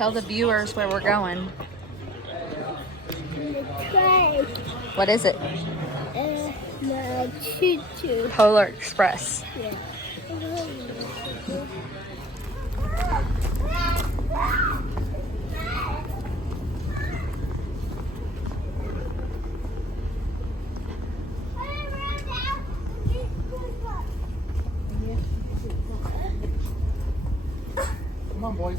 Tell the viewers where we're going. Train. What is it? No, choo-choo. Polar Express. Yeah. Come on, boys.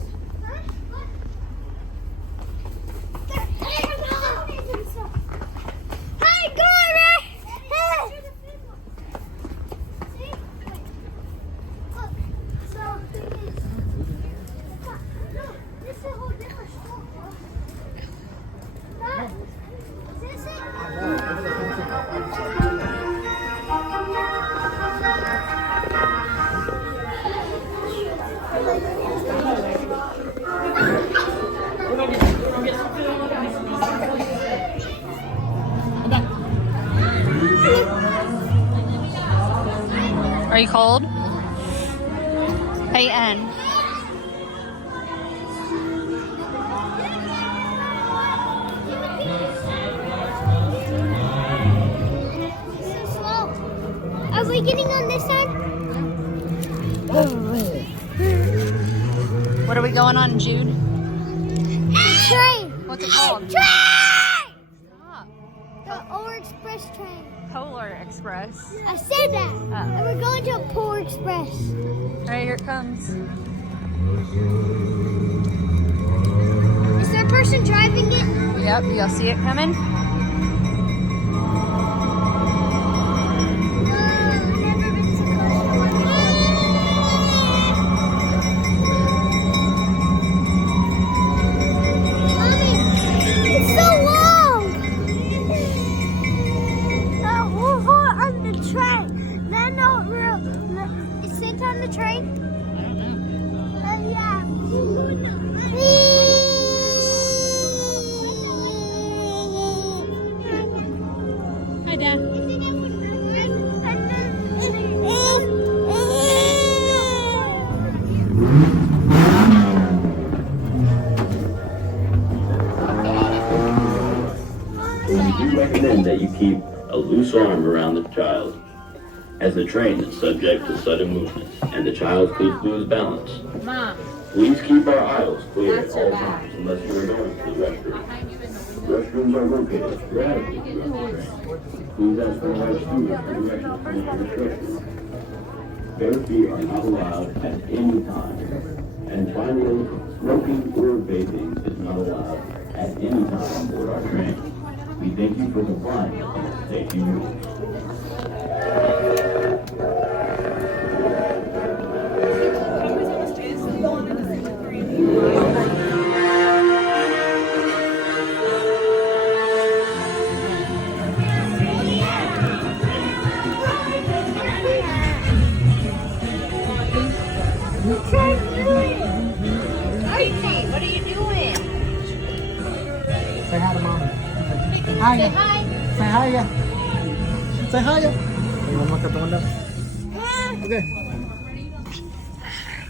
Are you cold? Hey, N. Are we getting on this side? What are we going on, Jude? Train. What's it called? Train. Stop. The Polar Express train. Polar Express. I said that. And we're going to a Polar Express. Right, here it comes. Is there a person driving it? Yep, y'all see it coming? On the train? Yeah. Hi, Dad. We do recommend that you keep a loose arm around the child, as the train is subject to sudden movements and the child could lose balance. Mom. Please keep our aisles clear at all times unless you are going to the restroom. Restrooms are located sporadically throughout the train. Please ask for the right student for directions to the restroom. Bare feet are not allowed at any time. And finally, smoking or vaping is not allowed at any time on board our train. We thank you for complying with these safety rules. What are you doing? Say hi to Mama. Hi. Say hi. Say hi, yeah. Say hi, yeah. You want to look at the window? Okay.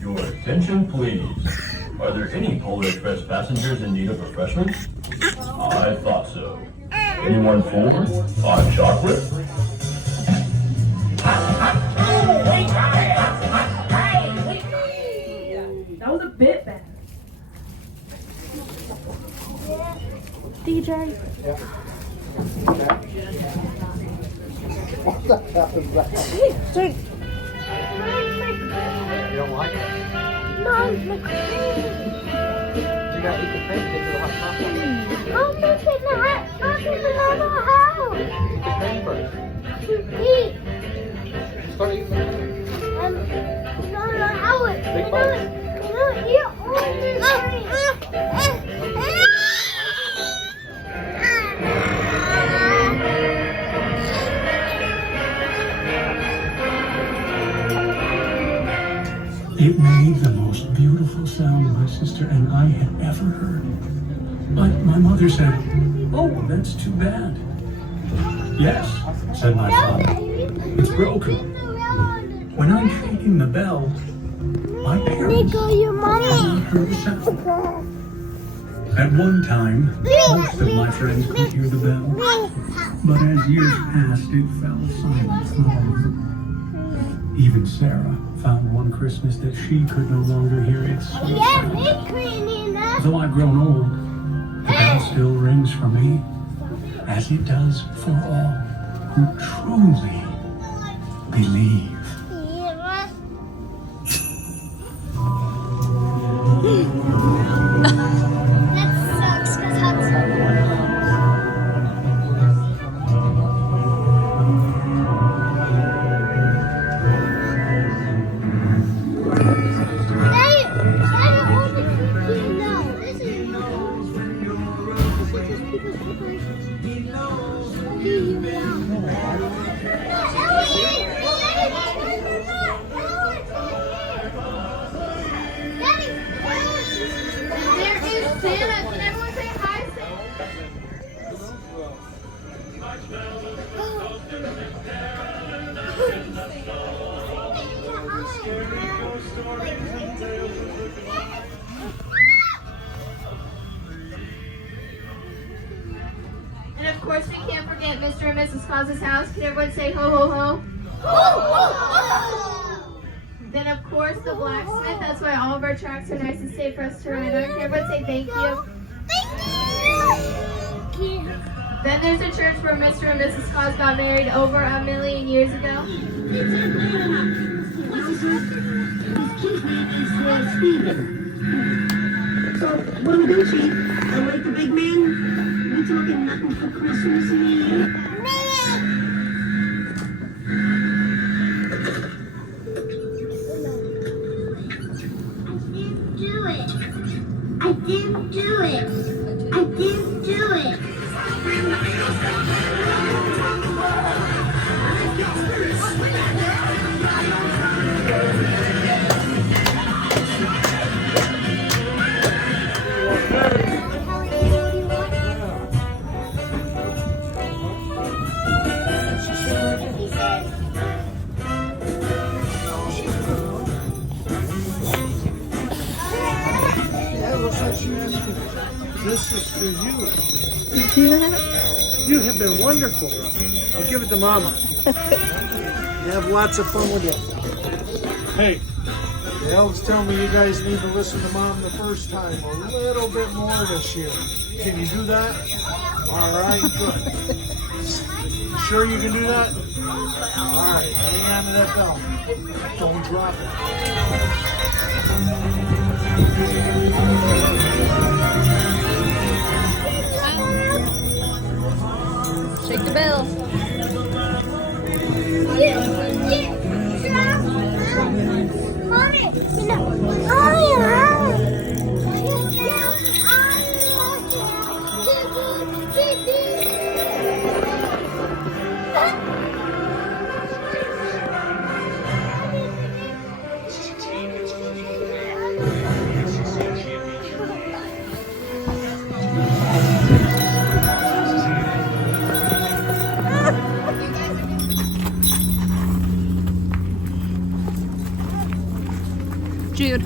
Your attention, please. Are there any Polar Express passengers in need of refreshment? I thought so. Anyone full? Hot chocolate? That was a bit bad. DJ. Yeah. Okay. What the hell is that? You don't like it? No, You gotta eat the cake to get to the hot chocolate. I'm making the hot chocolate in another house. Eat the cake first. To eat. Start eating the cake. No, how it? Big bite. No, you only It made the most beautiful sound my sister and I had ever heard. My mother said, "Oh, that's too bad." "Yes," said my father, "it's broken." When I'm shaking the bell, my parents Nico, your cannot mommy. hear the sound. At one time, most of my friends could hear the bell, but as years passed, it fell silent. Even Sarah found one Christmas that she could no longer hear its sweet sound. Though I've grown old, the bell still rings for me, as it does for all who truly believe. That sucks, because Hudson. And of course we can't forget Mr. and Mrs. Claus's house. Can everyone say ho ho ho? Ho ho ho! Then of course the blacksmith. That's why all of our tracks are nice and safe for us to ride on. Can everyone say thank you? Thank you. Then there's a church where Mr. and Mrs. Claus got married over 1,000,000 years ago. So, what am I doing, Chief? I wake the big man? We talking nothing for Christmas Eve? I didn't do it. I didn't do it. This is for you. You have been wonderful. I'll give it to Mama. You have lots of fun with it. Hey, the elves tell me you guys need to listen to Mom the first time a little bit more this year. Can you do that? All right, good. Sure you can do that? All right, hang on to that bell. Don't drop it. Shake the bell. Jude.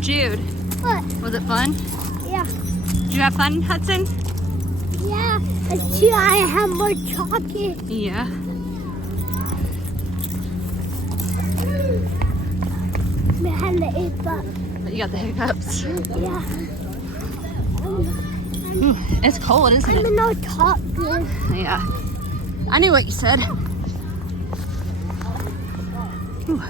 Jude. What? Was it fun? Yeah. Did you have fun, Hudson? Yeah. Until I have more chocolate. Yeah. Man, the eight bucks. You got the hiccups. Yeah. It's cold, isn't I'm it? in no top gear. Yeah. I knew what you said. Ooh.